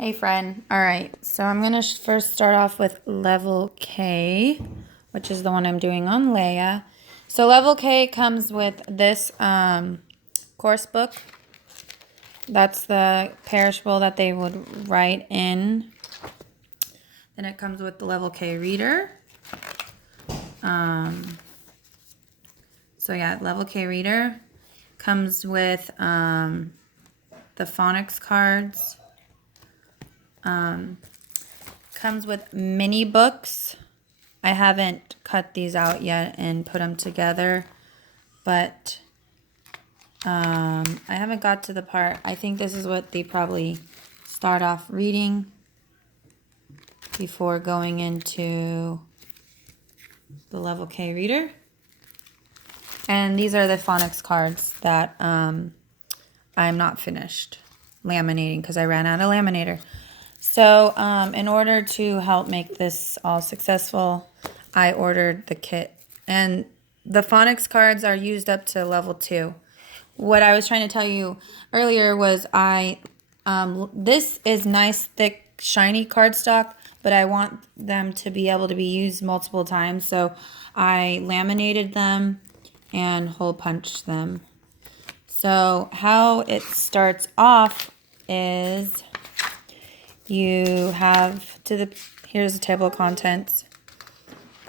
Hey friend. All right, so I'm gonna first start off with level K, which is the one I'm doing on Leia. So level K comes with this course book. That's the perishable that they would write in. Then it comes with the level K reader. So yeah, level K reader comes with the phonics cards. Comes with mini books. I haven't cut these out yet and put them together, but I haven't got to the part. I think this is what they probably start off reading before going into the level K reader. And these are the phonics cards that I'm not finished laminating because I ran out of laminator. So in order to help make this all successful, I ordered the kit. And the phonics cards are used up to level 2. What I was trying to tell you earlier was this is nice, thick, shiny cardstock, but I want them to be able to be used multiple times. So I laminated them and hole punched them. So how it starts off is you have here's the table of contents,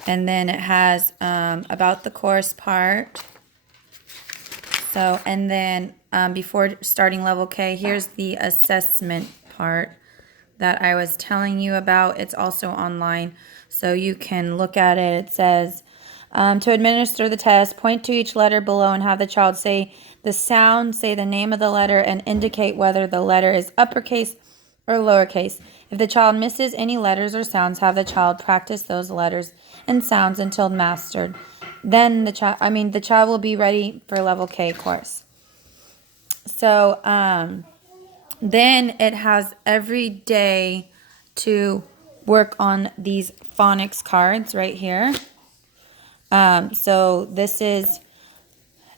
and then it has about the course part. So, and then before starting level K, here's the assessment part that I was telling you about. It's also online, so you can look at it. It says, to administer the test, point to each letter below and have the child say the sound, say the name of the letter, and indicate whether the letter is uppercase or lowercase. If the child misses any letters or sounds, have the child practice those letters and sounds until mastered. Then the child will be ready for level K course. So then it has every day to work on these phonics cards right here. So this is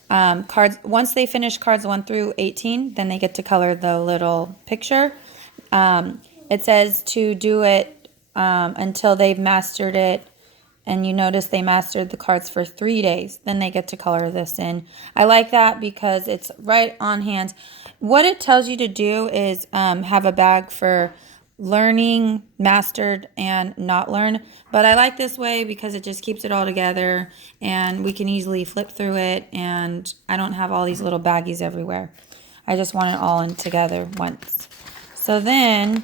cards. Once they finish cards 1 through 18, then they get to color the little picture. It says to do it until they've mastered it. And you notice they mastered the cards for 3 days. Then they get to color this in. I like that because it's right on hand. What it tells you to do is have a bag for learning, mastered, and not learn. But I like this way because it just keeps it all together. And we can easily flip through it. And I don't have all these little baggies everywhere. I just want it all in together once. So then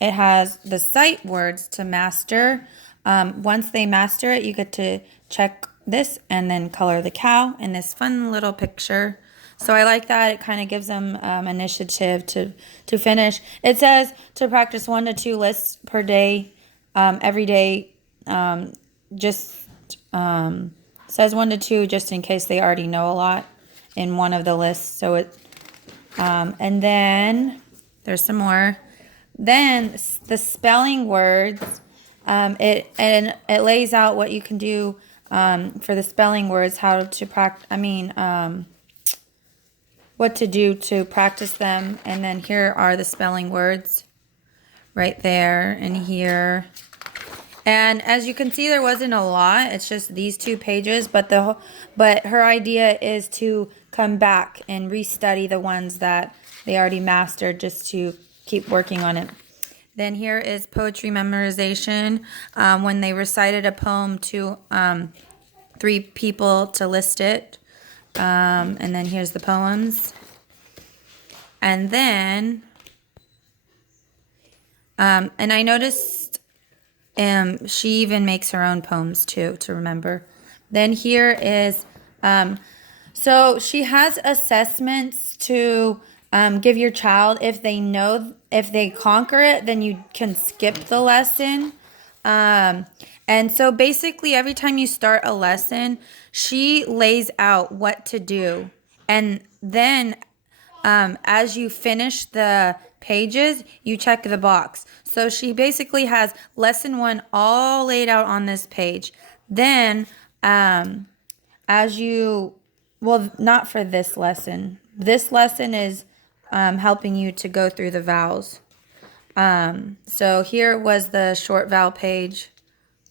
it has the sight words to master. Once they master it, you get to check this and then color the cow in this fun little picture. So I like that. It kind of gives them initiative to finish. It says to practice 1 to 2 lists per day, every day. Just says 1 to 2 just in case they already know a lot in one of the lists. So and then there's some more. Then the spelling words, it lays out what you can do for the spelling words, how to practice. What to do to practice them. And then here are the spelling words, right there and here. And as you can see, there wasn't a lot. It's just these 2 pages, but her idea is to come back and restudy the ones that they already mastered, just to keep working on it. Then here is poetry memorization. When they recited a poem to 3 people to list it. And then here's the poems. And then, and I noticed she even makes her own poems too, to remember. Then here is, so she has assessments to give your child. If they conquer it, then you can skip the lesson. And so basically every time you start a lesson, she lays out what to do. And then as you finish the pages, you check the box. So she basically has lesson 1 all laid out on this page. Then not for this lesson. This lesson is helping you to go through the vowels. So here was the short vowel page.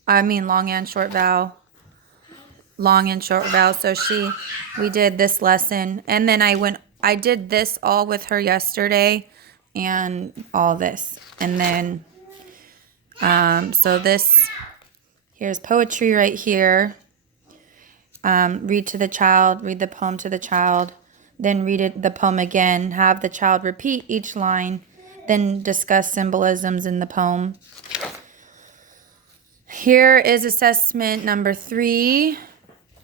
I mean long and short vowel. Long and short vowel. So we did this lesson, and then I did this all with her yesterday, and all this, and then so here's poetry right here. Read to the child, read the poem to the child, then the poem again. Have the child repeat each line, then discuss symbolisms in the poem. Here is assessment number 3.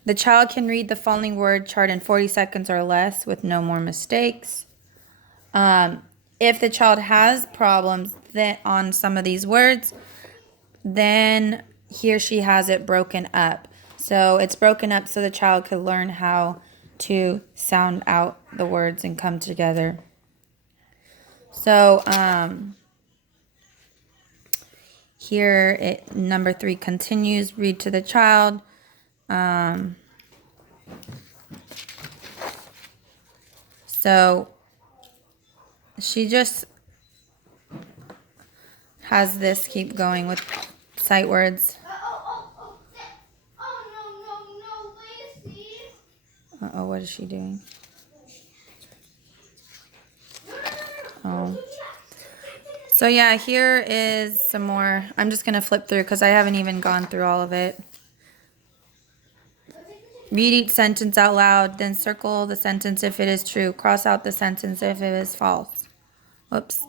The child can read the following word chart in 40 seconds or less with no more mistakes. If the child has problems on some of these words, then here she has it broken up. So it's broken up so the child could learn how to sound out the words and come together. So here number 3 continues. Read to the child. So she just has this keep going with sight words. Uh-oh, what is she doing? Oh. So yeah, here is some more. I'm just going to flip through because I haven't even gone through all of it. Read each sentence out loud, then circle the sentence if it is true. Cross out the sentence if it is false. Whoops.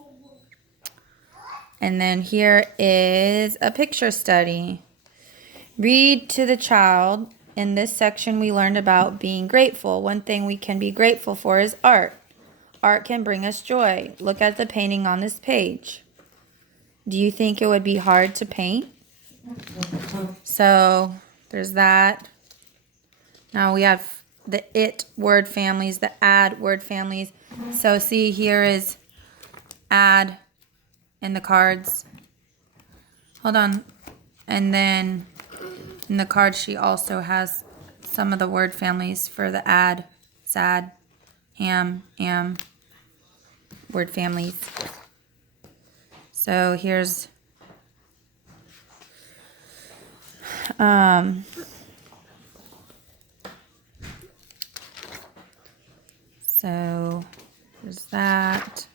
And then here is a picture study. Read to the child. In this section, we learned about being grateful. One thing we can be grateful for is art. Art can bring us joy. Look at the painting on this page. Do you think it would be hard to paint? So there's that. Now we have the it word families, the add word families. So see, here is add in the cards. Hold on. And then in the card, she also has some of the word families for the add, sad, am word families. So here's so there's that.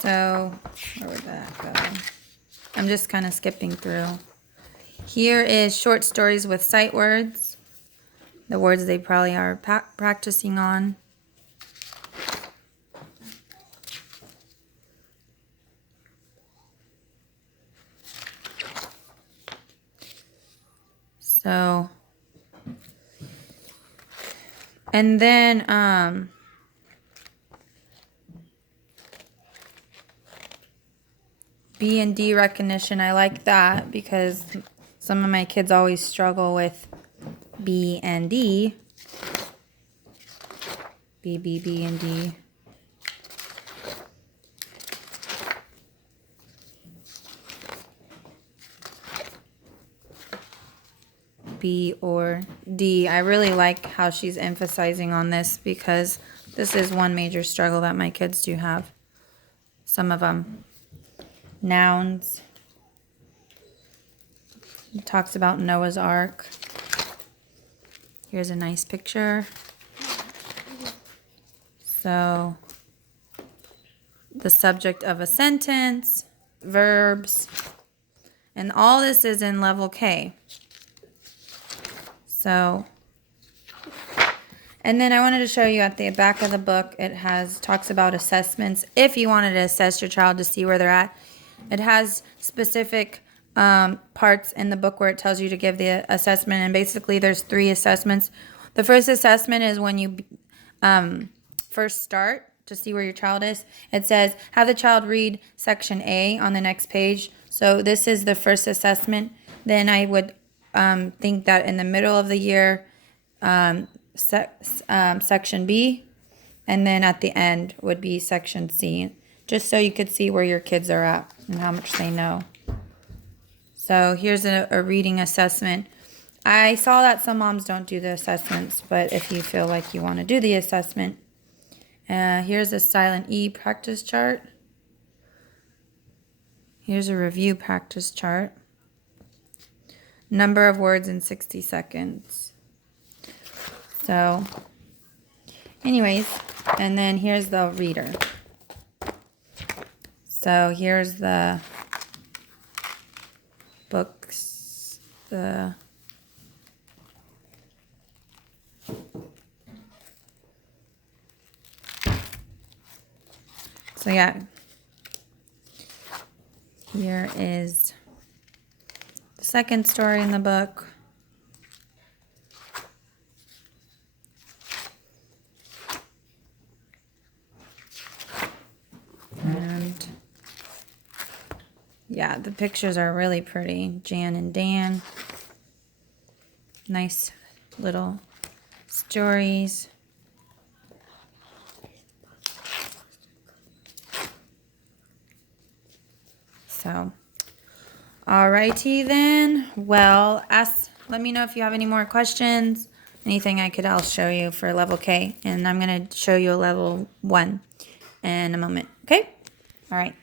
So where would that go? I'm just kind of skipping through. Here is short stories with sight words. The words they probably are practicing on. So, and then, B and D recognition, I like that because some of my kids always struggle with B and D. B, and D. B or D. I really like how she's emphasizing on this because this is one major struggle that my kids do have. Some of them. Nouns. It talks about Noah's Ark. Here's a nice picture. So, the subject of a sentence, verbs, and all this is in level K. So, and then I wanted to show you at the back of the book, it talks about assessments. If you wanted to assess your child to see where they're at, it has specific parts in the book where it tells you to give the assessment, and basically there's 3 assessments. The first assessment is when you first start to see where your child is. It says, have the child read section A on the next page. So this is the first assessment. Then I would think that in the middle of the year, section B, and then at the end would be section C, just so you could see where your kids are at and how much they know. So here's a reading assessment. I saw that some moms don't do the assessments, but if you feel like you want to do the assessment, here's a silent E practice chart. Here's a review practice chart. Number of words in 60 seconds. So, anyways, and then here's the reader. So here's the books, so yeah, here is the second story in the book. And yeah, the pictures are really pretty. Jan and Dan. Nice little stories. So, alrighty then. Well, let me know if you have any more questions. Anything I'll show you for level K. And I'm going to show you a level 1 in a moment. Okay? All right.